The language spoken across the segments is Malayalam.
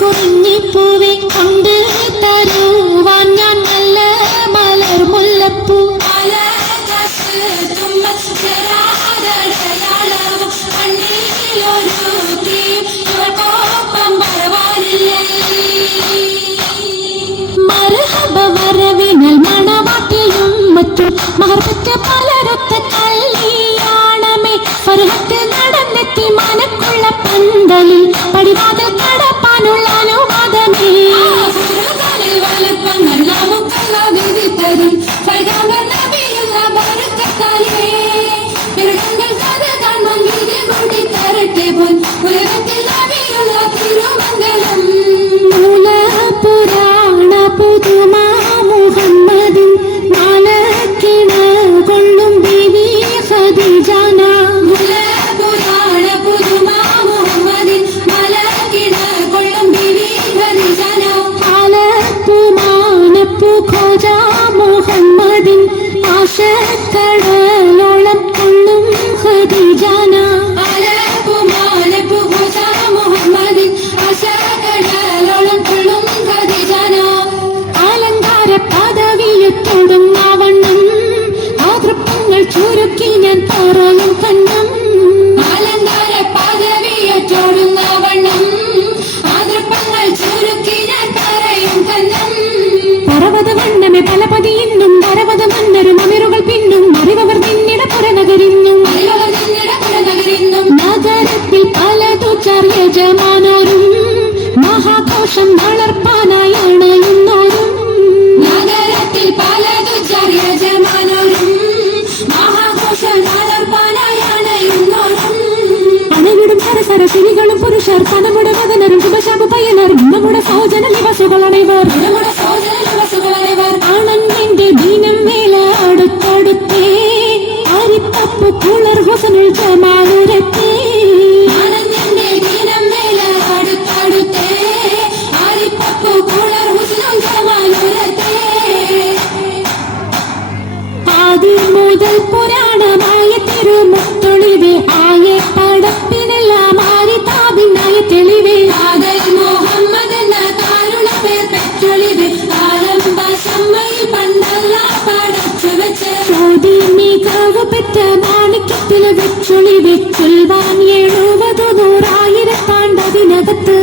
കുറിഞ്ഞിപ്പൂവെ കൊണ്ട് തരുവാൻ ഞാൻ നല്ല മലർ മുല്ലപ്പൂ മർഹബ വരവിനൽ മണവാട്ടിയും മറ്റും മഹർപ്പറ്റ പലരൊത്ത കല്യാണമേ ഫർഹത്ത് നടന്നെത്തി മനക്കുള്ള പന്തലിൽ പടിവാതിൽ കടപ്പാനുള്ള അനുവാദമേ പുരാണ പുതുമാ മുഹമ്മദിൻ മാലക്കിണ കൊള്ളും ബീവി ഖദീജന പുരാണ പുതുമാ മുഹമ്മദിൻ മാലക്കിണ കൊള്ളും ബീവി ഖദീജന ആലപ്പുമാനപ്പു ഖോജ മുഹമ്മദിൻ ആശക്കടലോളം കൊള്ളും ഖദീജന ചുരുക്കി ഞാൻ പറയും കണ്ണം അലങ്കാര പദവിയോടുന്ന വണ്ണം ആദർപ്പങ്ങൾ ചുരുക്കി ഞാൻ പറയും കണ്ണം പർവ്വത വണ്ണമേ പലപതി ഇന്നും പർവ്വത മന്നരും അമിറുകൾ പിന്നും അറിവർ നിന്നിട പുറനഗരിന്നും നഗരത്തിൽ പലതു യജമാനോരും മഹാഘോഷം വളർപ്പാനായാണ് ഇന്നോരും നഗരത്തിൽ പലതു യജമാനോരും അണവിടും സരസരസിനികളും പുരുഷർ തനമുടെ വദനരും ശുഭശാപ പയ്യനരും നമ്മുടെ സൗജന നിവാസുകളണൈവർ ആണന്റെ ദീനം വേല അടുത്തടുത്തേ അരിപ്പപ്പു കുളർ ഹുസനുൽ ജമാലുരത്തേ മുതൽ പുരാണമായ തിരുമുത്തൊളിവേ ആയ പടപ്പിനെല്ലാം ആരിതാപിനായ തെളിവേ ആദൽ മുഹമ്മദ് എന്ന കാരുണ പേർ പെറ്റൊളിവേ ആരംഭ സമ്മയിൽ പണ്ടല്ല പടച്ചു വെച്ച് ചോദി മികവ് പെറ്റ മാണിക്യത്തില് വെച്ചൊളിവേ ചൊൽവാൻ 70 ആയിരത്താണ്ടതിനകത്ത്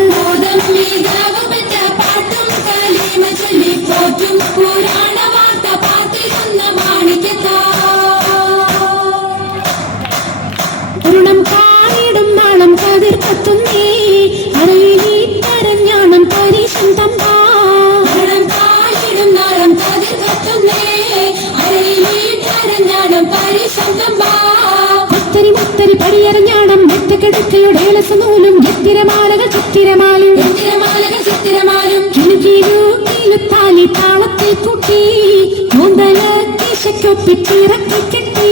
മികവ് പെറ്റ പാട്ടും കലീമ ചൊല്ലി പോറ്റും പുരാണ വാർത്ത പാട്ടിരുന്ന മാണിക്യത്താ ും കാണിടും നാളം കതിർ കത്തുന്നേ അറയിലി കരഞ്ഞാണം പരീശം തമ്പാടും കാണിടും നാളം കതിർ കത്തുന്നേ അറയിലി കരഞ്ഞാണം പരീശം തമ്പാ ഒത്തരി മുത്തരി പടിയറിഞ്ഞാണം മെത്തക്കെടുക്കയുടെ ഏലസനൂലും എത്തിരമാലകൾ ചിത്തിരമാലും കിലുത്താലി താളത്തിൽ കൂട്ടി മുന്തല ദിശയ്ക്കൊപ്പിച്ചിറക്കി കെട്ടി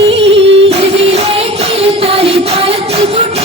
താളത്തിൽ കൂട്ടി